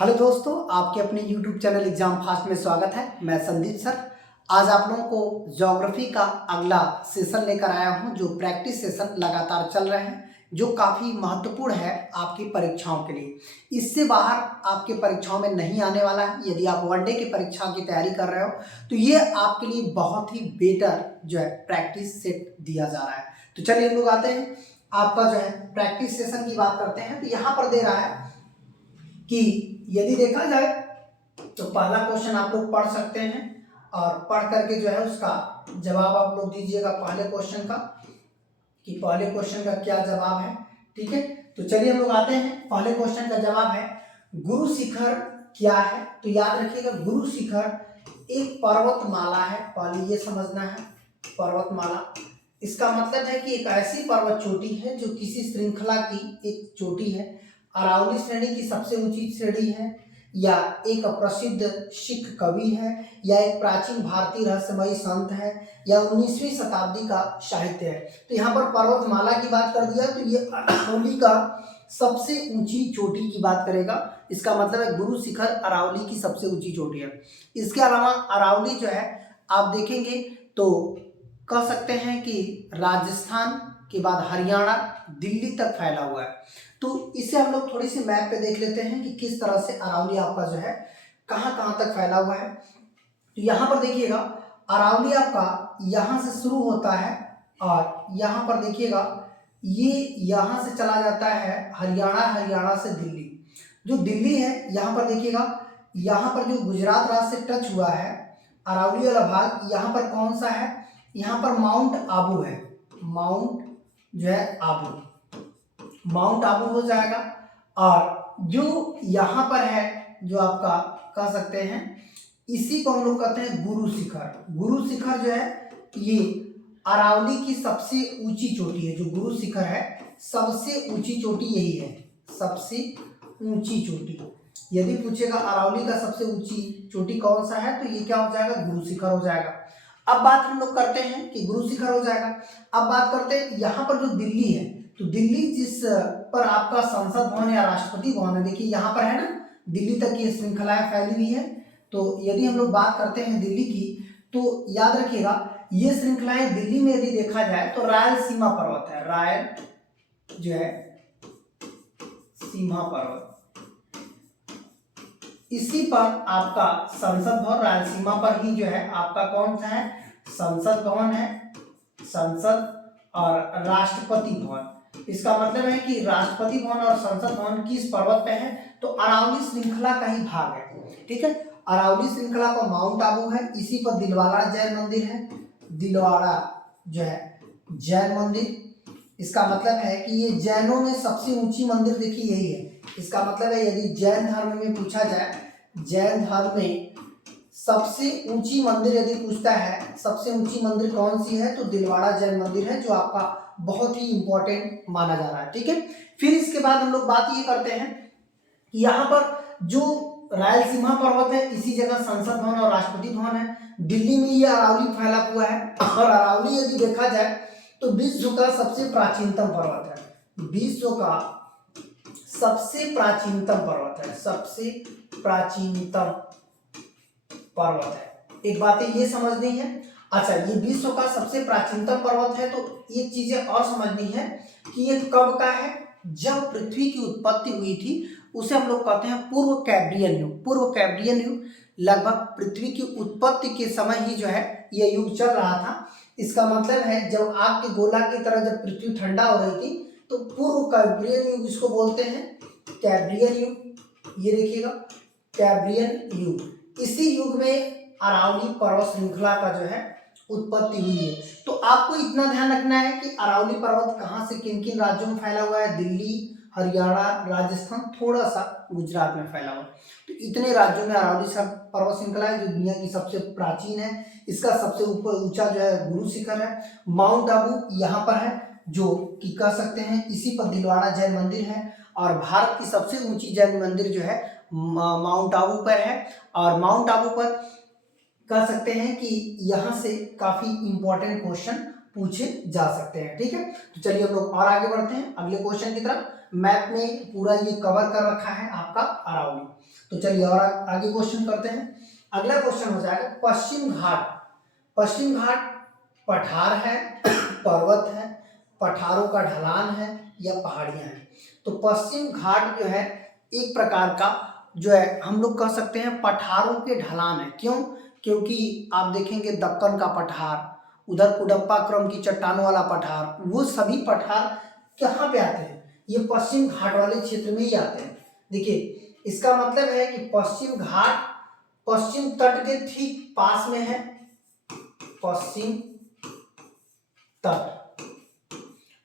Hello दोस्तों, आपके अपने YouTube चैनल एग्जाम फास्ट में स्वागत है। मैं संदीप सर। आज आप लोगों को ज्योग्राफी का अगला सेशन लेकर आया हूं, जो प्रैक्टिस सेशन लगातार चल रहे हैं, जो काफ़ी महत्वपूर्ण है आपकी परीक्षाओं के लिए। इससे बाहर आपके परीक्षाओं में नहीं आने वाला है। यदि आप वनडे की परीक्षा की तैयारी कर रहे हो तो ये आपके लिए बहुत ही बेटर जो है प्रैक्टिस सेट दिया जा रहा है। तो चलिए हम लोग आते हैं, आपका जो है प्रैक्टिस सेशन की बात करते हैं। तो यहाँ पर दे रहा है कि यदि देखा जाए तो पहला क्वेश्चन आप लोग पढ़ सकते हैं और पढ़ करके जो है उसका जवाब आप लोग दीजिएगा पहले क्वेश्चन का, कि पहले क्वेश्चन का क्या जवाब है। ठीक है, तो चलिए हम लोग आते हैं। पहले क्वेश्चन का जवाब है गुरु शिखर क्या है। तो याद रखिएगा, गुरु शिखर एक पर्वतमाला है। पहले ये समझना है, पर्वतमाला इसका मतलब है कि एक ऐसी पर्वत चोटी है जो किसी श्रृंखला की एक चोटी है। अरावली श्रेणी की सबसे ऊंची श्रेणी है, या एक प्रसिद्ध सिख कवि है, या एक प्राचीन भारतीय रहस्यमयी संत है, या 19वीं शताब्दी का साहित्य है। तो यहाँ पर पर्वतमाला की बात कर दिया, तो ये अरावली का सबसे ऊंची चोटी की बात करेगा। इसका मतलब है गुरु शिखर अरावली की सबसे ऊंची चोटी है। इसके अलावा अरावली जो है आप देखेंगे तो कह सकते हैं कि राजस्थान के बाद हरियाणा, दिल्ली तक फैला हुआ है। तो इसे हम लोग थोड़ी सी मैप पे देख लेते हैं कि किस तरह से अरावली आपका जो है कहाँ कहाँ तक फैला हुआ है। तो यहाँ पर देखिएगा, अरावली आपका यहाँ से शुरू होता है और यहाँ पर देखिएगा ये यहाँ से चला जाता है हरियाणा, हरियाणा से दिल्ली। जो दिल्ली है यहाँ पर देखिएगा, यहाँ पर जो गुजरात राज्य से टच हुआ है अरावली वाला भाग, यहाँ पर कौन सा है, यहाँ पर माउंट आबू है। माउंट जो है आबू, माउंट आबू हो जाएगा। और जो यहाँ पर है जो आपका कह सकते हैं, इसी को हम लोग कहते हैं गुरु शिखर। गुरु शिखर जो है ये अरावली की सबसे ऊंची चोटी है। जो गुरु शिखर है सबसे ऊंची चोटी यही है, सबसे ऊंची चोटी। यदि पूछेगा अरावली का सबसे ऊंची चोटी कौन सा है, तो ये क्या हो जाएगा, गुरु शिखर हो जाएगा। अब बात हम लोग करते हैं कि गुरु शिखर हो जाएगा। अब बात करते हैं यहाँ पर जो दिल्ली है, तो दिल्ली जिस पर आपका संसद भवन या राष्ट्रपति भवन है, देखिए यहाँ पर है ना, दिल्ली तक ये श्रृंखलाएं फैली हुई है। तो यदि हम लोग बात करते हैं दिल्ली की, तो याद रखिएगा ये श्रृंखलाएं दिल्ली में यदि देखा जाए तो रायलसीमा पर्वत है। रायल जो है सीमा पर्वत, इसी पर आपका संसद भवन, रायलसीमा पर ही जो है आपका कौन सा है, संसद भवन है, संसद और राष्ट्रपति भवन। इसका मतलब है कि राष्ट्रपति भवन और संसद भवन किस पर्वत पे है, तो अरावली श्रृंखला का ही भाग है। ठीक है, अरावली श्रृंखला पर माउंट आबू है, इसी पर दिलवाड़ा जैन मंदिर है। दिलवाड़ा जो है जैन मंदिर, इसका मतलब है कि ये जैनों में सबसे ऊंची मंदिर देखिए यही है। इसका मतलब है यदि जैन धर्म में पूछा जाए, जैन धर्म में सबसे ऊंची मंदिर यदि पूछता है, सबसे ऊंची मंदिर कौन सी है, तो दिलवाड़ा जैन मंदिर है, जो आपका बहुत ही इंपॉर्टेंट माना जा रहा है। ठीक है, फिर इसके बाद हम लोग बात ये करते हैं कि यहाँ पर जो रायलसीमा पर्वत है, इसी जगह संसद भवन और राष्ट्रपति भवन है। दिल्ली में ये अरावली फैला हुआ है, और अरावली यदि देखा जाए तो विश्व का सबसे प्राचीनतम पर्वत है। विश्व का सबसे प्राचीनतम पर्वत है, सबसे प्राचीनतम पर्वत है। एक बात ये समझनी है। अच्छा, ये विश्व का सबसे प्राचीनतम पर्वत है, तो एक चीजें और समझनी है कि ये कब का है, जब पृथ्वी की उत्पत्ति हुई थी उसे हम लोग कहते हैं पूर्व कैम्ब्रियन युग। पूर्व कैम्ब्रियन युग लगभग पृथ्वी की उत्पत्ति के समय ही जो है ये युग चल रहा था। इसका मतलब है जब आग के गोला की तरह जब पृथ्वी ठंडा हो रही थी, तो पूर्व कैम्ब्रियन युग इसको बोलते हैं, कैम्ब्रियन युग। ये देखिएगा कैम्ब्रियन युग, इसी युग में अरावली पर्वत श्रृंखला का जो है उत्पत्ति हुई है। तो आपको इतना ध्यान रखना है कि अरावली पर्वत कहाँ से किन किन राज्यों में फैला हुआ है, दिल्ली, हरियाणा, राजस्थान, थोड़ा सा गुजरात में फैला हुआ। तो इतने राज्यों में अरावली पर्वत श्रृंखला है, जो दुनिया की सबसे प्राचीन है। इसका सबसे ऊपर ऊंचा जो है गुरु शिखर है। माउंट आबू यहाँ पर है, जो कि कह सकते हैं इसी पर दिलवाड़ा जैन मंदिर है। और भारत की सबसे ऊंची जैन मंदिर जो है माउंट आबू पर है। और माउंट आबू पर कह सकते हैं कि यहाँ से काफी इंपॉर्टेंट क्वेश्चन पूछे जा सकते हैं। ठीक है, तो चलिए हम लोग और आगे बढ़ते हैं अगले क्वेश्चन की तरफ। मैप में पूरा ये कवर कर रखा है आपका अरावली। तो चलिए और आगे क्वेश्चन करते हैं। अगला क्वेश्चन हो जाएगा पश्चिम घाट। पश्चिम घाट पठार है, पर्वत है, पठारों का ढलान है या पहाड़ियां हैं। तो पश्चिम घाट जो है एक प्रकार का जो है हम लोग कह सकते हैं पठारों के ढलान है। क्यों? क्योंकि आप देखेंगे दक्कन का पठार, उधर कुडप्पा क्रम की चट्टानों वाला पठार, वो सभी पठार कहाँ पे आते हैं? ये पश्चिम घाट वाले क्षेत्र में ही आते हैं। देखिए इसका मतलब है कि पश्चिम घाट पश्चिम तट के ठीक पास में है, पश्चिम तट।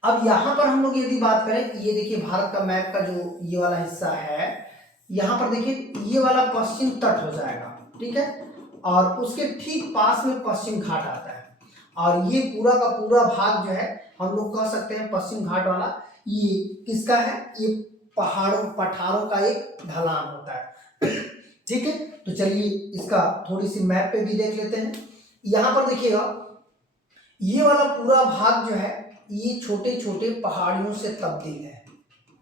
अब यहां पर हम लोग यदि बात करें, ये देखिए भारत का मैप का जो ये वाला हिस्सा है, यहां पर देखिए ये वाला पश्चिम तट हो जाएगा। ठीक है, और उसके ठीक पास में पश्चिम घाट आता है, और ये पूरा का पूरा भाग जो है हम लोग कह सकते हैं पश्चिम घाट वाला ये किसका है? ये पहाड़ों पठारों का एक ढलान होता है। ठीक है, तो चलिए इसका थोड़ी सी मैप पे भी देख लेते हैं। यहां पर देखिएगा ये वाला पूरा भाग जो है ये छोटे छोटे पहाड़ियों से तब्दील है।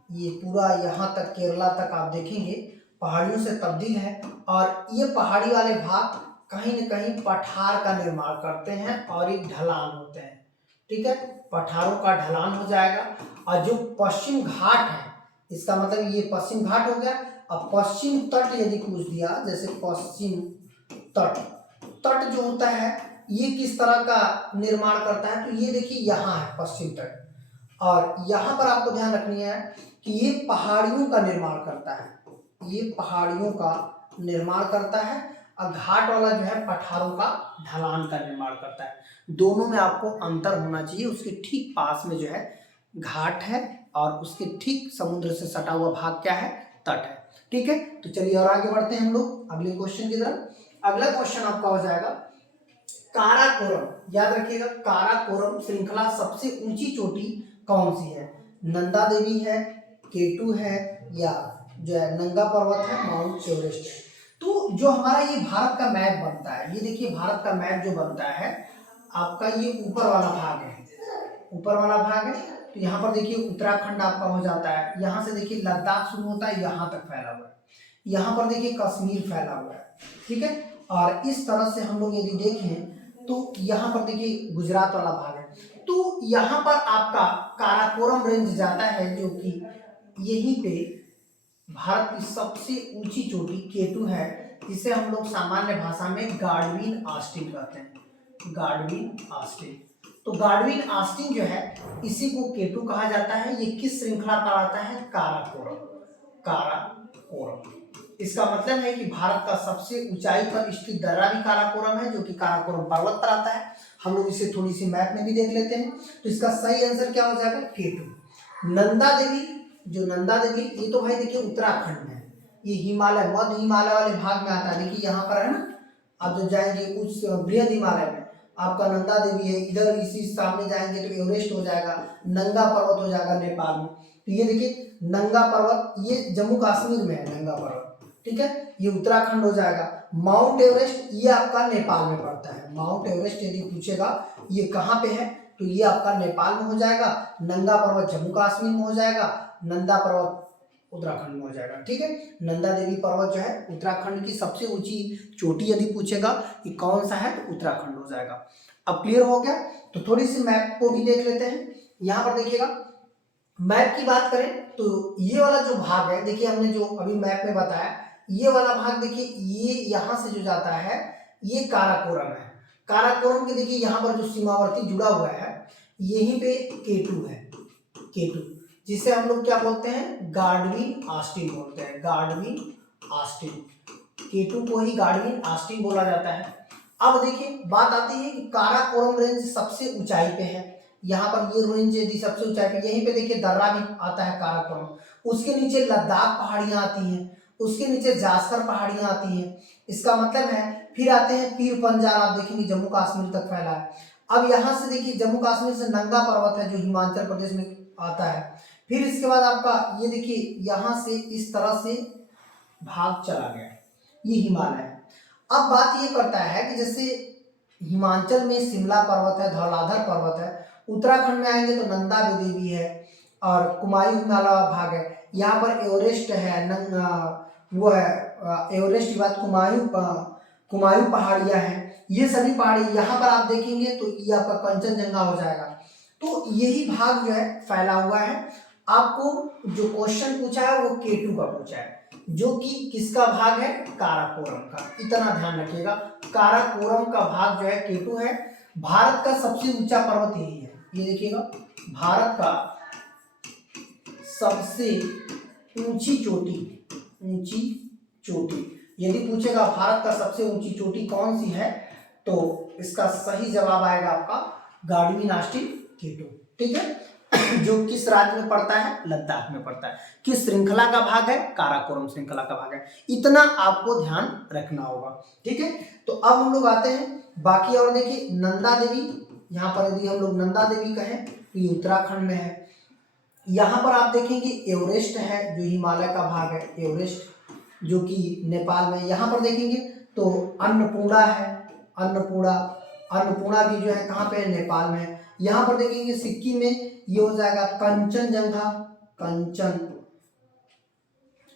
ये पूरा यहाँ तक केरला तक आप देखेंगे पहाड़ियों से तब्दील है, और ये पहाड़ी वाले भाग कहीं न कहीं पठार का निर्माण करते हैं और एक ढलान होते हैं। ठीक है, पठारों का ढलान हो जाएगा। और जो पश्चिम घाट है इसका मतलब ये पश्चिम घाट हो गया। अब पश्चिम तट यदि पूछ दिया, जैसे पश्चिम तट, तट जो होता है ये किस तरह का निर्माण करता है? तो ये देखिए यहाँ है पश्चिम तट, और यहाँ पर आपको ध्यान रखनी है कि ये पहाड़ियों का निर्माण करता है, ये पहाड़ियों का निर्माण करता है, और घाट वाला जो है पठारों का ढलान का निर्माण करता है। दोनों में आपको अंतर होना चाहिए। उसके ठीक पास में जो है घाट है, और उसके ठीक समुद्र से सटा हुआ भाग क्या है? तट है। ठीक है, तो चलिए और आगे बढ़ते हैं हम लोग अगले क्वेश्चन की तरफ। अगला क्वेश्चन आपका हो जाएगा काराकोरम। याद रखिएगा काराकोरम श्रृंखला सबसे ऊंची चोटी कौन सी है? नंदा देवी है, केटू है, या जो है नंगा पर्वत है, माउंट एवरेस्ट है। तो जो हमारा ये भारत का मैप बनता है, ये देखिए भारत का मैप जो बनता है आपका ये ऊपर वाला भाग है, ऊपर वाला भाग है। तो यहाँ पर देखिए उत्तराखंड आपका हो जाता है, यहाँ से देखिए लद्दाख शुरू होता है, यहाँ तक फैला हुआ है, यहाँ पर देखिए कश्मीर फैला हुआ है। ठीक है, और इस तरह से हम लोग यदि देखें तो यहाँ पर देखिए गुजरात वाला भाग है। तो यहाँ पर आपका काराकोरम रेंज जाता है, जो कि यहीं पे भारत की सबसे ऊंची चोटी केटू है, जिसे हम लोग सामान्य भाषा में गाडविन आस्टीन कहते हैं। गाडविन आस्टीन, तो गाडविन आस्टीन जो है इसी को केटू कहा जाता है। ये किस श्रृंखला पर आता है? काराकोरम। काराकोरम, इसका मतलब है कि भारत का सबसे ऊंचाई पर स्थित दर्रा भी काराकोरम है, जो कि काराकोरम पर्वत पर आता है। हम लोग इसे थोड़ी सी मैप में भी देख लेते हैं। तो इसका सही आंसर क्या हो जाएगा? केटू। नंदा देवी, जो नंदा देवी ये तो भाई देखिए उत्तराखंड में, ये हिमालय मध्य हिमालय वाले भाग में आता है। देखिए यहाँ पर है ना, आप जो जाएंगे उस बृहद हिमालय में आपका नंदा देवी है। इधर इसी सामने जाएंगे तो एवरेस्ट हो जाएगा, नंगा पर्वत हो जाएगा नेपाल में। तो ये देखिए नंगा पर्वत ये जम्मू कश्मीर में है, नंगा पर्वत। ठीक है, ये उत्तराखंड हो जाएगा। माउंट एवरेस्ट ये आपका नेपाल में पड़ता है। माउंट एवरेस्ट यदि पूछेगा ये कहाँ पे है, तो ये आपका नेपाल में हो जाएगा। नंगा पर्वत जम्मू कश्मीर में हो जाएगा, नंदा पर्वत उत्तराखंड में हो जाएगा। ठीक है, नंदा देवी पर्वत जो है उत्तराखंड की सबसे ऊंची चोटी यदि पूछेगा कि कौन सा है, तो उत्तराखंड हो जाएगा। अब क्लियर हो गया, तो थोड़ी सी मैप को भी देख लेते हैं। यहाँ पर देखिएगा मैप की बात करें तो ये वाला जो भाग है, देखिए हमने जो अभी मैप में बताया, ये वाला भाग देखिए ये यहाँ से जो जाता है ये काराकोरम है। काराकोरम के देखिए यहाँ पर जो सीमावर्ती जुड़ा हुआ है यहीं पे केटू है। केटू जिसे हम लोग क्या बोलते हैं? गाडविन आस्टीन बोलते हैं। गाडविन आस्टीन, केटू को ही गाडविन आस्टीन बोला जाता है। अब देखिए बात आती है कि काराकोरम रेंज सबसे ऊंचाई पे है। यहाँ पर ये रेंज यदि सबसे ऊंचाई पे, यहीं पे देखिए दर्रा भी आता है काराकोरम। उसके नीचे लद्दाख पहाड़ियां आती हैं, उसके नीचे जास्कर पहाड़ियां आती हैं। इसका मतलब है फिर आते हैं पीर पंजाल, आप देखेंगे जम्मू कश्मीर तक फैला है। अब यहाँ से देखिए जम्मू कश्मीर से नंगा पर्वत है जो हिमाचल प्रदेश में आता है। फिर इसके बाद आपका ये देखिए यहाँ से इस तरह से भाग चला गया, ये हिमालय है। अब बात ये करता है कि जैसे हिमाचल में शिमला पर्वत है, धौलाधर पर्वत है। उत्तराखंड में आएंगे तो नंदा देवी है और कुमायूं हिमालय भाग है। यहाँ पर एवरेस्ट है, वो है एवरेस्ट के बाद कुमायूं पहाड़ियाँ हैं। ये सभी पहाड़ी यहाँ पर आप देखेंगे तो ये आपका कंचनजंगा हो जाएगा। तो यही भाग जो है फैला हुआ है। आपको जो क्वेश्चन पूछा है वो K2 का पूछा है, जो कि किसका भाग है, काराकोरम का। इतना ध्यान रखिएगा, काराकोरम का भाग जो है K2 है। भारत का सबसे ऊंचा पर्वत यही है, ये देखिएगा, भारत का सबसे ऊंची चोटी यदि पूछेगा भारत का सबसे ऊंची चोटी कौन सी है, तो इसका सही जवाब आएगा आपका गाडवी नास्टी K2। ठीक है, जो किस राज्य में पड़ता है, लद्दाख में पड़ता है। किस श्रृंखला का भाग है, काराकोरम श्रृंखला का भाग है। इतना आपको ध्यान रखना होगा। ठीक है, तो अब हम लोग आते हैं बाकी। और देखिए नंदा देवी, यहाँ पर यदि हम लोग नंदा देवी कहें तो ये उत्तराखंड में है। यहाँ पर आप देखेंगे एवरेस्ट है, जो हिमालय का भाग है, एवरेस्ट जो कि नेपाल में। यहाँ पर देखेंगे तो अन्नपूर्णा है, अन्नपूर्णा भी जो है कहाँ पे है, नेपाल में है। यहाँ पर देखेंगे सिक्किम में ये हो जाएगा कंचनजंगा,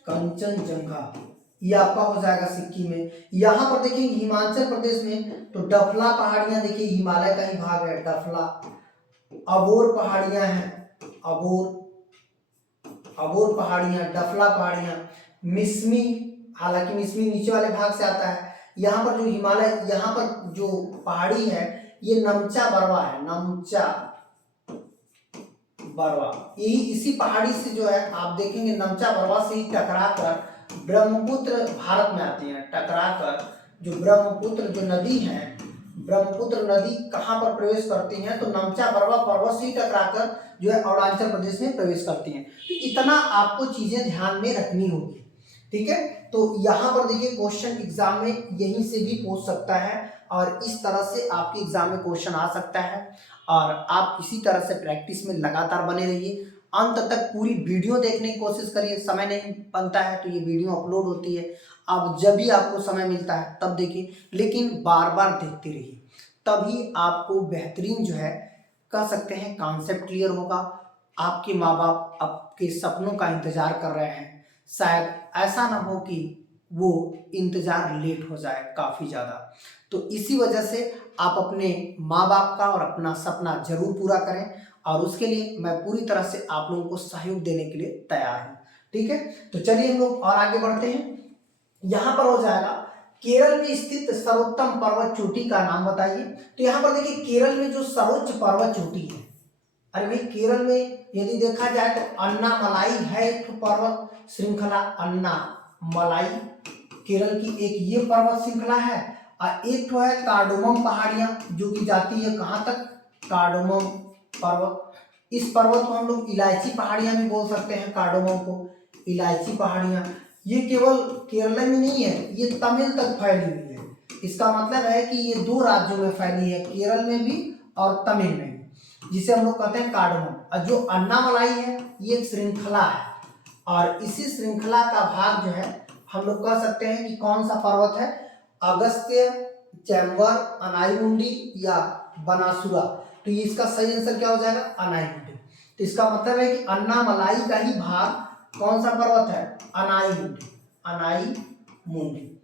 कंचनजंगा ये आपका हो जाएगा सिक्किम में। यहाँ पर देखेंगे हिमाचल प्रदेश में तो डफला पहाड़ियाँ, देखिए हिमालय का ही भाग है डफला। अबोर पहाड़ियाँ हैं, अबोर पहाड़ियाँ, डफला पहाड़ियाँ। मिसमी, हालांकि मिसमी नीचे वाले भाग से आता है। यहाँ पर जो हिमालय, यहाँ पर जो पहाड़ी है ये नमचा बरवा है, नमचा बरवा। यही इसी पहाड़ी से जो है आप देखेंगे नमचा बरवा से ही टकरा कर ब्रह्मपुत्र भारत में आती है। टकरा कर जो ब्रह्मपुत्र जो नदी है, ब्रह्मपुत्र नदी कहाँ पर प्रवेश करती है, तो नमचा बरवा पर्वत से ही टकरा कर जो है अरुणाचल प्रदेश में प्रवेश करती हैं। तो इतना आपको चीजें ध्यान में रखनी होगी। ठीक है, तो यहाँ पर देखिए क्वेश्चन एग्जाम में यहीं से भी पूछ सकता है और इस तरह से आपके एग्जाम में क्वेश्चन आ सकता है। और आप इसी तरह से प्रैक्टिस में लगातार बने रहिए, अंत तक पूरी वीडियो देखने की कोशिश करिए। समय नहीं बनता है तो ये वीडियो अपलोड होती है, आप जब भी आपको समय मिलता है तब देखिए, लेकिन बार बार देखते रहिए, तभी आपको बेहतरीन जो है कह सकते हैं कॉन्सेप्ट क्लियर होगा। आपके माँ बाप आपके सपनों का इंतजार कर रहे हैं, शायद ऐसा ना हो कि वो इंतजार लेट हो जाए काफ़ी ज़्यादा। तो इसी वजह से आप अपने माँ बाप का और अपना सपना जरूर पूरा करें, और उसके लिए मैं पूरी तरह से आप लोगों को सहयोग देने के लिए तैयार हूँ। ठीक है, तो चलिए हम लोग और आगे बढ़ते हैं। यहाँ पर हो जाएगा केरल में स्थित सर्वोत्तम पर्वत चोटी का नाम बताइए। तो यहाँ पर देखिए केरल में जो सर्वोच्च पर्वत चोटी है, अरे भाई केरल में यदि देखा जाए तो अन्नामलाई है एक पर्वत श्रृंखला, अन्नामलाई केरल की एक ये पर्वत श्रृंखला है। और एक तो है कार्डोमम पहाड़ियां जो कि जाती है कहाँ तक, कार्डोमम पर्वत। इस पर्वत को हम लोग इलायची पहाड़ियां भी बोल सकते हैं, कार्डोमम को इलायची पहाड़ियां। ये केवल केरल में नहीं है, ये तमिल तक फैली हुई है। इसका मतलब है कि ये 2 राज्यों में फैली है, केरल में भी और तमिल में भी, जिसे हम लोग कहते हैं कार्डोमम। और जो अन्नामलाई है ये एक श्रृंखला है, और इसी श्रृंखला का भाग जो है हम लोग कह सकते हैं कि कौन सा पर्वत है, अगस्त्य, चैम्बर, अनाईमुंडी या बनासुरा। तो ये इसका सही आंसर क्या हो जाएगा, अनाईमुंडी। तो इसका मतलब है कि अन्नामलाई का ही भाग कौन सा पर्वत है, अनाईमुंडी, अनाईमुंडी।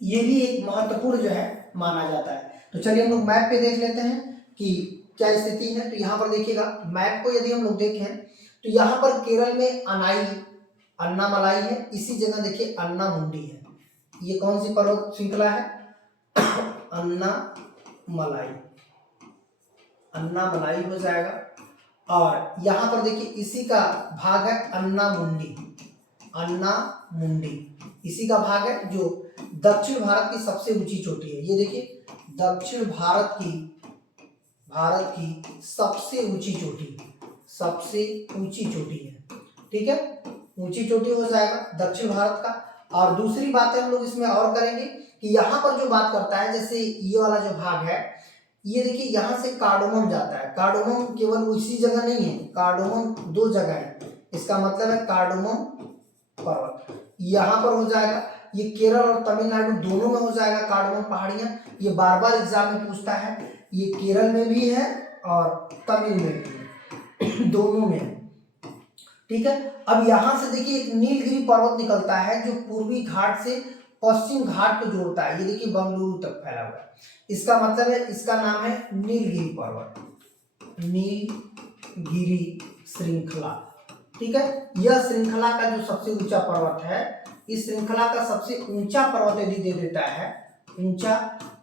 ये भी एक महत्वपूर्ण जो है माना जाता है। तो चलिए हम लोग मैप पे देख लेते हैं कि क्या स्थिति है। तो यहाँ पर देखिएगा मैप को यदि हम लोग देखें तो यहाँ पर केरल में अन्नामलाई है, इसी जगह देखिए अन्नामुंडी है। ये कौन सी पर्वत श्रृंखला है, अन्नामलाई, अन्नामलाई हो जाएगा। और यहाँ पर देखिए इसी का भाग है अन्नामुंडी, अन्नामुंडी इसी का भाग है जो दक्षिण भारत की सबसे ऊंची चोटी है। ये देखिए दक्षिण भारत की सबसे ऊंची चोटी, सबसे ऊंची चोटी है। ठीक है, ऊंची चोटी हो जाएगा दक्षिण भारत का। और दूसरी बात हम लोग इसमें और करेंगे कि यहाँ पर जो बात करता है, जैसे ये वाला जो भाग है, ये देखिए यहाँ से कार्डोमम जाता है। कार्डोमम केवल उसी जगह नहीं है, कार्डोमम 2 जगह है। इसका मतलब है कार्डोमम पर्वत यहाँ पर हो जाएगा, ये केरल और तमिलनाडु दोनों में हो जाएगा कार्डमम पहाड़ियाँ। ये बार बार एग्जाम में पूछता है, ये केरल में भी है और तमिल में भी है, दोनों में है। ठीक है, अब यहाँ से देखिए एक नीलगिरी पर्वत निकलता है जो पूर्वी घाट से पश्चिम घाट को जोड़ता है। ये देखिए बंगलुरु तक फैला हुआ है। इसका मतलब है, इसका नाम है नीलगिरी पर्वत, नीलगिरी श्रृंखला। ठीक है, यह श्रृंखला का जो सबसे ऊंचा पर्वत है, इस श्रृंखला का सबसे ऊंचा पर्वत यदि दे देता है ऊंचा,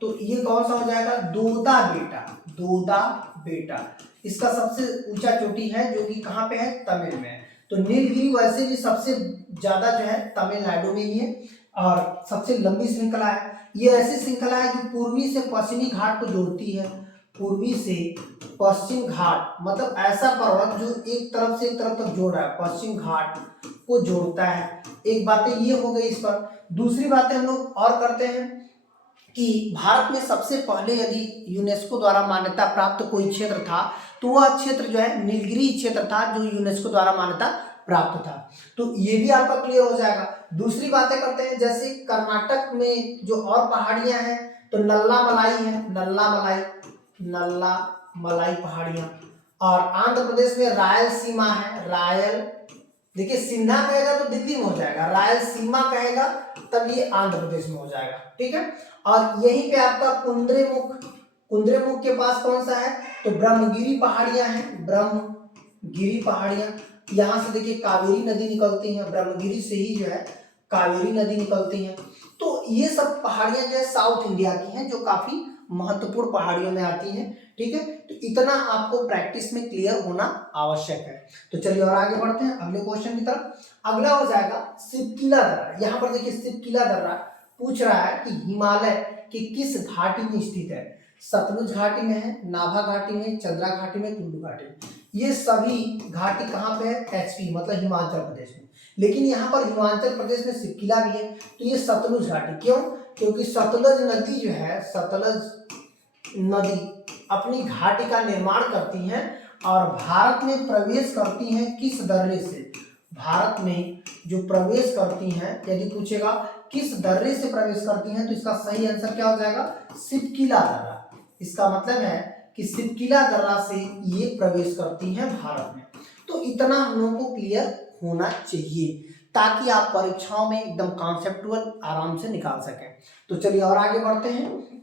तो ये कौन सा हो जाएगा, दोदा बेटा, दोदा बेटा। इसका सबसे ऊंचा चोटी है जो कि कहाँ पे है, तमिल में है। तो नीलगिरी वैसे भी सबसे ज्यादा जो है तमिलनाडु में ही है और सबसे लंबी श्रृंखला है। ये ऐसी श्रृंखला है जो पूर्वी से पश्चिमी घाट को जोड़ती है, पूर्वी से पश्चिम घाट, मतलब ऐसा पर्वत जो एक तरफ से एक तरफ तक जोड़ रहा है, पश्चिम घाट को जोड़ता है। एक बातें ये हो गई इस पर। दूसरी बातें हम लोग और करते हैं कि भारत में सबसे पहले यदि यूनेस्को द्वारा मान्यता प्राप्त कोई क्षेत्र था तो वह क्षेत्र जो है नीलगिरी क्षेत्र था जो यूनेस्को द्वारा मान्यता प्राप्त था। तो ये भी आपका क्लियर हो जाएगा। दूसरी बातें करते हैं, जैसे कर्नाटक में जो और पहाड़ियां हैं तो नल्ला मलाई है, नल्ला मलाई पहाड़ियां, और आंध्र प्रदेश में रायलसीमा है, रायल, देखिए सिन्हा कहेगा तो दिल्ली में हो जाएगा, रायलसीमा कहेगा तब ये आंध्र प्रदेश में हो जाएगा। ठीक है, और यहीं पे आपका कुंद्रेमुख के पास कौन सा है, तो ब्रह्मगिरी पहाड़ियां हैं, ब्रह्मगिरी पहाड़ियां। यहाँ से देखिए कावेरी नदी निकलती है, ब्रह्मगिरी से ही जो है कावेरी नदी निकलती है। तो ये सब पहाड़ियां जो है साउथ इंडिया की हैं जो काफी महत्वपूर्ण पहाड़ियों में आती हैं। ठीक है, तो इतना आपको प्रैक्टिस में क्लियर होना आवश्यक है। तो चलिए और आगे बढ़ते हैं अगले क्वेश्चन की तरफ। अगला हो जाएगा सिपकिला दर्रा। यहाँ पर देखिए सिपकिला दर्रा पूछ रहा है कि हिमालय की किस घाटी में स्थित है। सतलुज घाटी में है, नाभा घाटी में, चंद्रा घाटी में, कुल्लू घाटी में। ये सभी घाटी कहाँ पे है, एचपी मतलब हिमाचल प्रदेश में। लेकिन यहाँ पर हिमाचल प्रदेश में सिपकिला भी है, तो ये सतलुज घाटी। क्यों, क्योंकि सतलुज नदी जो है, सतलुज नदी अपनी घाटी का निर्माण करती है और भारत में प्रवेश करती हैं किस दर्रे से, भारत में जो प्रवेश करती हैं, यदि पूछेगा किस दर्रे से प्रवेश करती हैं तो इसका सही आंसर क्या हो जाएगा, सिपकिला दर्रा। इसका मतलब है कि सिपकिला दर्रा से ये प्रवेश करती हैं भारत में। तो इतना हम लोगों को क्लियर होना चाहिए ताकि आप परीक्षाओं में एकदम कॉन्सेप्टुअल आराम से निकाल सकें। तो चलिए और आगे बढ़ते हैं।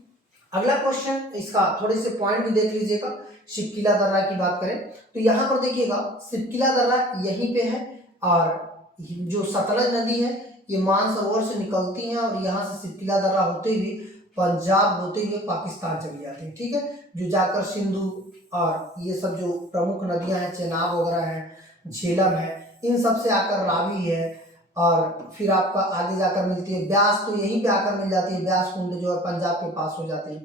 अगला क्वेश्चन, इसका थोड़े से पॉइंट भी देख लीजिएगा। सिपकिला दर्रा की बात करें तो यहाँ पर देखिएगा सिपकिला दर्रा यहीं पे है और जो सतलज नदी है ये मानसरोवर से निकलती है और यहाँ से सिपकिला दर्रा होते हुए पंजाब होते हुए पाकिस्तान चली जाती है। ठीक है, जो जाकर सिंधु और ये सब जो प्रमुख नदियां हैं, चेनाब वगैरह है, झेलम है, इन सब से आकर रावी है और फिर आपका आगे जाकर मिलती है ब्यास, तो यहीं पे आकर मिल जाती है, ब्यास कुंड जो है पंजाब के पास हो जाती है।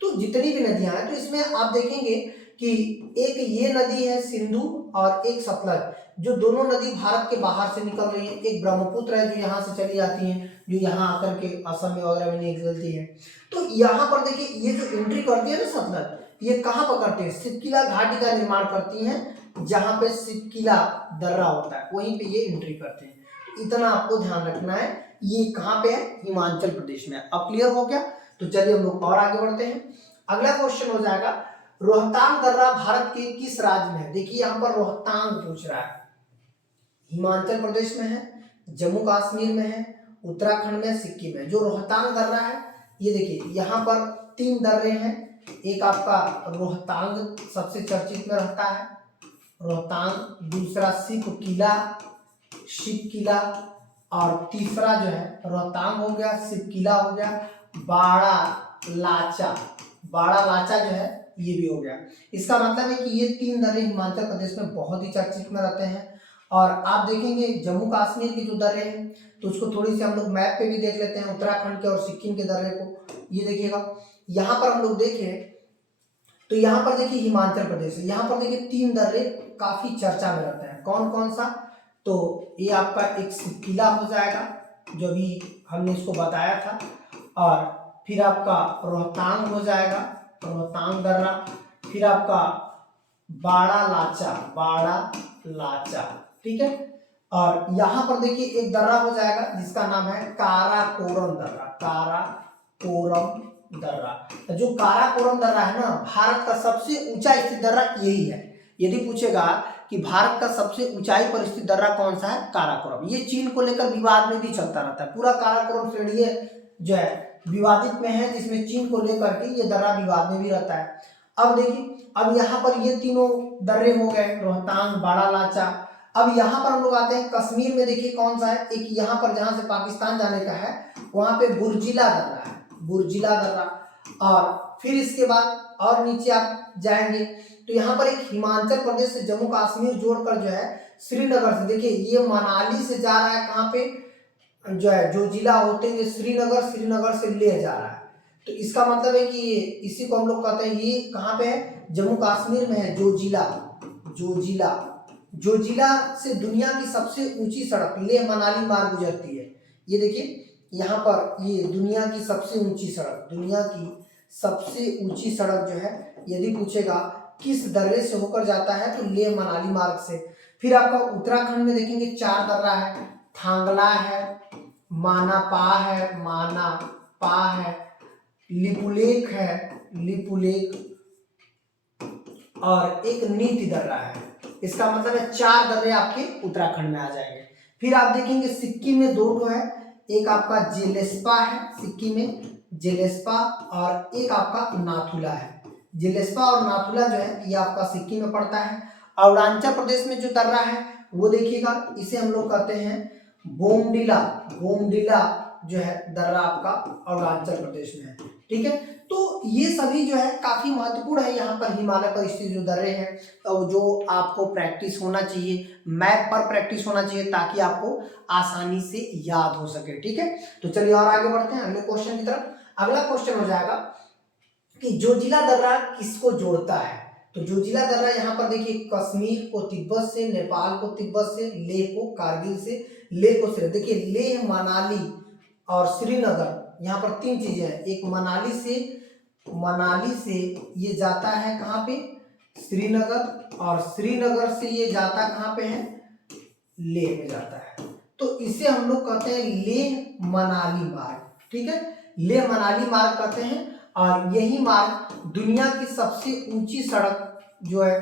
तो जितनी भी नदियां हैं तो इसमें आप देखेंगे कि एक ये नदी है सिंधु और एक सतलज, जो दोनों नदी भारत के बाहर से निकल रही है। एक ब्रह्मपुत्र है जो यहाँ से चली जाती है, जो यहाँ आकर के असम में वगैरह में निकलती है। तो यहाँ पर देखिए ये जो एंट्री करती है ना सतलज, ये कहाँ पकड़ते हैं, सिपकिला घाटी का निर्माण करती हैं, जहाँ पे सिपकिला दर्रा होता है वहीं पे ये एंट्री करते हैं। इतना आपको ध्यान रखना है। ये कहाँ पे है, हिमाचल प्रदेश में। अब क्लियर हो गया, तो चलिए हम लोग और आगे बढ़ते हैं। अगला क्वेश्चन हो जाएगा रोहतांग दर्रा भारत के किस राज्य में है। देखिए यहाँ पर रोहतांग पूछ रहा है, हिमाचल प्रदेश में है, जम्मू कश्मीर में है, उत्तराखंड में, सिक्किम में। जो रोहतांग दर्रा है ये देखिए यहाँ पर 3 दर्रे हैं। एक आपका रोहतांग सबसे चर्चित में रहता है, रोहतांग, दूसरा शिवकिला और तीसरा जो है रोहतांग हो गया, शिवकिला हो गया, बाड़ा लाचा जो है ये भी हो गया। इसका मतलब है कि ये 3 दर्रे हिमाचल प्रदेश में बहुत ही चर्चित में रहते हैं। और आप देखेंगे जम्मू कश्मीर के जो दर्रे हैं तो उसको थोड़ी सी हम लोग मैप पे भी देख लेते हैं, उत्तराखंड के और सिक्किम के दर्रे को। ये देखिएगा यहाँ पर हम लोग देखें तो यहाँ पर देखिए हिमाचल प्रदेश है, यहाँ पर देखिए 3 दर्रे काफी चर्चा में रहते हैं। कौन कौन सा, तो ये आपका एक सिपकिला हो जाएगा जो भी हमने इसको बताया था, और फिर आपका रोहतांग हो जाएगा, रोहतांग दर्रा, फिर आपका बाड़ा लाचा, ठीक है, और यहाँ पर देखिए एक दर्रा हो जाएगा जिसका नाम है काराकोरम दर्रा। काराकोरम दर्रा, जो काराकोरम दर्रा है ना, भारत का सबसे ऊंचा स्थित दर्रा यही है। यदि पूछेगा कि भारत का सबसे ऊंचाई पर स्थित दर्रा कौन सा है, काराकोरम। ये चीन को लेकर विवाद में भी चलता रहता है। पूरा काराकोरम श्रेणी जो है विवादित में है, जिसमें चीन को लेकर के ये दर्रा विवाद में भी रहता है। अब देखिए, अब यहाँ पर ये तीनों दर्रे हो गए, रोहतांग, बाड़ा लाचा। अब यहाँ पर हम लोग आते हैं कश्मीर में। देखिए कौन सा है, एक यहाँ पर जहाँ से पाकिस्तान जाने का है वहाँ पे बुर्जिला दर्रा है, बुर्जिला दर्रा। और फिर इसके बाद और नीचे आप जाएंगे तो यहाँ पर एक हिमाचल प्रदेश से जम्मू कश्मीर जोड़कर जो है श्रीनगर से, देखिए ये मनाली से जा रहा है कहाँ पे, जो है जो जिला होते हैं श्रीनगर, श्रीनगर से ले जा रहा है। तो इसका मतलब है कि ये इसी को हम लोग कहते हैं, ये कहाँ पे है, जम्मू कश्मीर में है। जो जिला से दुनिया की सबसे ऊंची सड़क लेह मनाली मार्ग गुजरती है। ये देखिए यहाँ पर ये दुनिया की सबसे ऊंची सड़क, दुनिया की सबसे ऊंची सड़क जो है, यदि पूछेगा किस दर्रे से होकर जाता है तो लेह मनाली मार्ग से। फिर आपका उत्तराखंड में देखेंगे 4 दर्रा है, थांगला है, मानापा है, लिपुलेख है, लिपुलेख, और एक नीति दर्रा है। इसका मतलब है 4 दर्रे आपके उत्तराखंड में आ जाएंगे। फिर आप देखेंगे सिक्किम में 2 है, एक आपका जेलेस्पा है सिक्किम में, जेलेस्पा, और एक आपका नाथुला है। जेलेस्पा और नाथुला जो है ये आपका सिक्किम में पड़ता है। अरुणाचल प्रदेश में जो दर्रा है वो देखिएगा, इसे हम लोग कहते हैं बोमडिला। बोमडिला जो है दर्रा आपका अरुणाचल प्रदेश में है। ठीक है, तो ये सभी जो है काफी महत्वपूर्ण है। यहाँ पर हिमालय पर स्थित जो दर्रे हैं जो आपको प्रैक्टिस होना चाहिए, मैप पर प्रैक्टिस होना चाहिए, ताकि आपको आसानी से याद हो सके। ठीक है, तो चलिए और आगे बढ़ते हैं अगले क्वेश्चन की तरफ। अगला क्वेश्चन हो जाएगा कि जोजिला दर्रा किसको जोड़ता है। तो जोजिला दर्रा यहाँ पर देखिए कश्मीर को तिब्बत से, नेपाल को तिब्बत से, लेह को कारगिल से, लेह को श्रीनगर। देखिए लेह, मनाली और श्रीनगर, यहाँ पर 3 चीजें हैं। एक मनाली से ये जाता है कहाँ पे, श्रीनगर, और श्रीनगर से ये जाता कहाँ पे है, लेह में जाता है। तो इसे हम लोग कहते हैं लेह मनाली मार्ग। ठीक है, लेह मनाली मार्ग कहते हैं। और यही मार्ग दुनिया की सबसे ऊंची सड़क जो है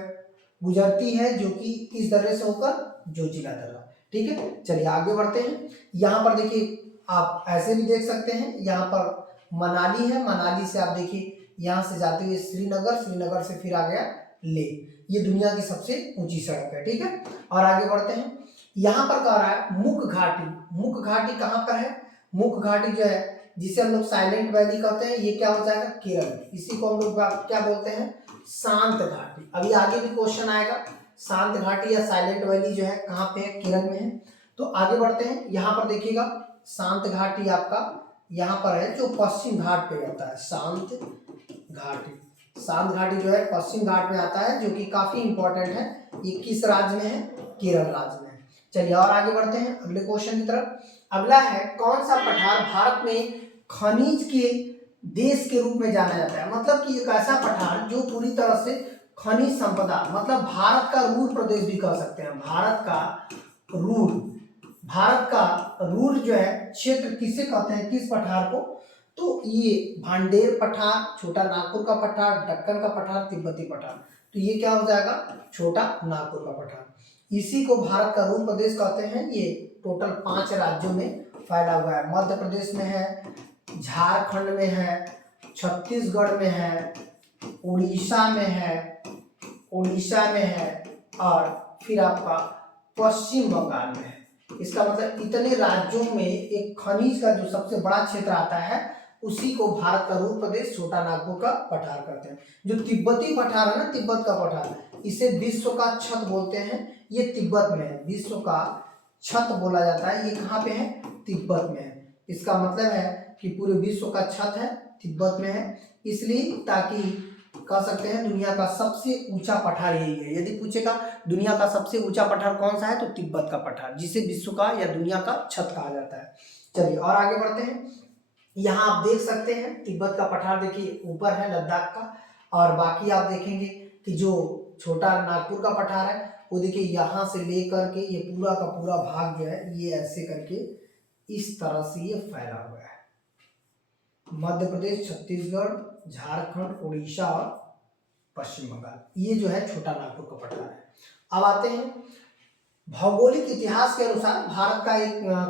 गुजरती है, जो कि इस दर्रे से होकर, जोजिला दर्रा। ठीक है, चलिए आगे बढ़ते हैं। यहाँ पर देखिए आप ऐसे भी देख सकते हैं, यहाँ पर मनाली है, मनाली से आप देखिए यहाँ से जाते हुए श्रीनगर, श्रीनगर से फिर आ गया लेह। ये दुनिया की सबसे ऊंची सड़क है। ठीक है, और आगे बढ़ते हैं। यहाँ पर कह रहा है मुख घाटी। मुख घाटी कहाँ पर है, मुख घाटी जो है जिसे हम लोग साइलेंट वैली कहते हैं, ये क्या हो जाएगा, केरल में। इसी को हम लोग क्या बोलते हैं, शांत घाटी। अभी आगे भी क्वेश्चन आएगा, शांत घाटी या साइलेंट वैली जो है कहाँ पे है, केरल में है। तो आगे बढ़ते हैं। यहाँ पर देखिएगा शांत घाटी आपका यहाँ पर है, जो पश्चिम घाट पे आता है। शांत घाटी जो है पश्चिम घाट में आता है, जो कि काफी इंपॉर्टेंट है। ये किस राज्य में है, केरल राज्य में है। चलिए और आगे बढ़ते हैं अगले क्वेश्चन की तरफ। अगला है कौन सा पठार भारत में खनिज के देश के रूप में जाना जाता है। मतलब कि एक ऐसा पठार जो पूरी तरह से खनिज संपदा, मतलब भारत का रूर प्रदेश भी कह सकते हैं। भारत का रूर जो है क्षेत्र किसे कहते हैं, किस पठार को, तो ये भांडेर पठार, छोटा नागपुर का पठार, दक्कन का पठार, तिब्बती पठार। तो ये क्या हो जाएगा, छोटा नागपुर का पठार। इसी को भारत का रूर प्रदेश कहते हैं। ये टोटल 5 राज्यों में फैला हुआ है। मध्य प्रदेश में है, झारखंड में है, छत्तीसगढ़ में है, उड़ीसा में है, और फिर आपका पश्चिम बंगाल में है। इसका मतलब इतने राज्यों में एक खनिज का जो सबसे बड़ा क्षेत्र आता है, उसी को भारत का रूर प्रदेश, छोटा नागपुर का पठार कहते हैं। जो तिब्बती पठार है ना, तिब्बत का पठार, इसे विश्व का छत बोलते हैं। ये तिब्बत में है, विश्व का छत बोला जाता है। ये कहाँ पे है, तिब्बत में है। इसका मतलब है कि पूरे विश्व का छत है, तिब्बत में है, इसलिए ताकि कह सकते हैं दुनिया का सबसे ऊंचा पठार यही है। यदि पूछेगा दुनिया का सबसे ऊंचा पठार कौन सा है, तो तिब्बत का पठार, जिसे विश्व का या दुनिया का छत कहा जाता है। चलिए और आगे बढ़ते हैं। यहाँ आप देख सकते हैं तिब्बत का पठार, देखिए ऊपर है लद्दाख का, और बाकी आप देखेंगे कि जो छोटा नागपुर का पठार है वो देखिए यहाँ से लेकर के ये पूरा का पूरा भाग जो है ये ऐसे करके इस तरह से ये फैला हुआ है। मध्य प्रदेश, छत्तीसगढ़, झारखंड, उड़ीसा और पश्चिम बंगाल, ये जो है छोटा नागपुर का पठार है। अब आते हैं भौगोलिक इतिहास के अनुसार भारत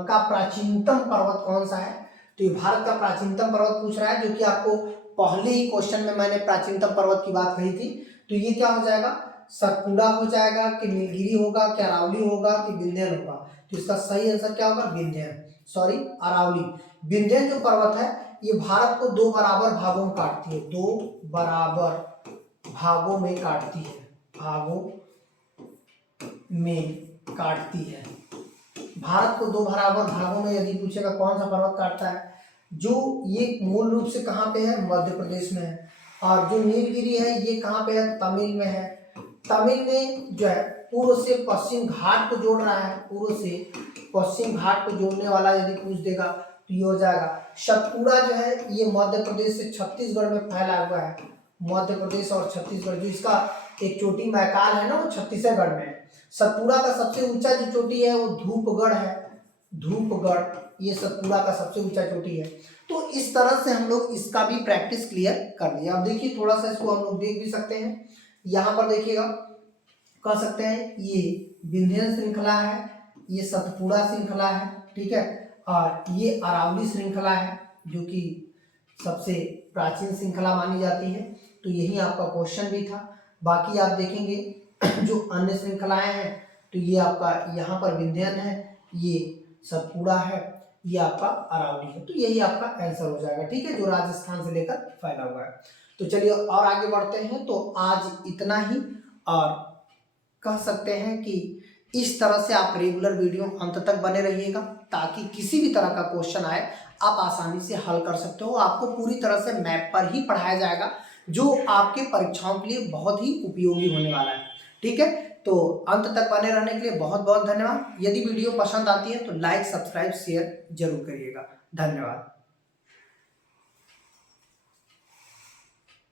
का प्राचीनतम पर्वत कौन सा है। तो ये भारत का प्राचीनतम पर्वत पूछ रहा है, जो कि आपको पहले ही क्वेश्चन में मैंने प्राचीनतम पर्वत की बात कही थी। तो ये क्या हो जाएगा, सतपुड़ा हो जाएगा कि नीलगिरी होगा कि अरावली होगा कि विंध्यन होगा। तो इसका सही आंसर क्या होगा, विंध्यन, सॉरी अरावली। विंध्यन जो पर्वत है ये भारत को दो बराबर भागों में काटती है, दो बराबर भागों में काटती है, भागों में काटती है। भारत को दो बराबर भागों में यदि पूछेगा कौन सा पर्वत काटता है, जो ये मूल रूप से कहाँ पे है, मध्य प्रदेश में है। और जो नीलगिरी है ये कहाँ पे है, तमिल में है। तमिल में जो है पूर्व से पश्चिम घाट को जोड़ रहा है, पूर्व से पश्चिम घाट को जोड़ने वाला यदि पूछ देगा तो ये हो जाएगा। सतपुड़ा जो है ये मध्य प्रदेश से छत्तीसगढ़ में फैला हुआ है, मध्य प्रदेश और छत्तीसगढ़, जो इसका एक चोटी मैकाल है ना वो छत्तीसगढ़ में है। सतपुड़ा का सबसे ऊंचा जो चोटी है वो धूपगढ़ है, धूपगढ़, ये सतपुड़ा का सबसे ऊंचा चोटी है। तो इस तरह से हम लोग इसका भी प्रैक्टिस क्लियर कर दिया। अब देखिए थोड़ा सा इसको हम लोग देख भी सकते हैं, यहाँ पर देखिएगा कह सकते हैं ये विंध्यन श्रृंखला है, ये सतपुड़ा श्रृंखला है, ठीक है, और ये अरावली श्रृंखला है जो कि सबसे प्राचीन श्रृंखला मानी जाती है। तो यही आपका क्वेश्चन भी था। बाकी आप देखेंगे जो अन्य श्रृंखलाएं हैं तो ये आपका यहाँ पर विंध्यन है, ये सतपुड़ा है, ये आपका अरावली है। तो यही आपका आंसर हो जाएगा, ठीक है, जो राजस्थान से लेकर फैला हुआ है। तो चलिए और आगे बढ़ते हैं। तो आज इतना ही, और कह सकते हैं कि इस तरह से आप रेगुलर वीडियो अंत तक बने रहिएगा, ताकि किसी भी तरह का क्वेश्चन आए आप आसानी से हल कर सकते हो। आपको पूरी तरह से मैप पर ही पढ़ाया जाएगा, जो आपके परीक्षाओं के लिए बहुत ही उपयोगी होने वाला है, ठीक है। तो अंत तक बने रहने के लिए बहुत बहुत धन्यवाद। यदि वीडियो पसंद आती है तो लाइक, सब्सक्राइब, शेयर जरूर करिएगा। धन्यवाद।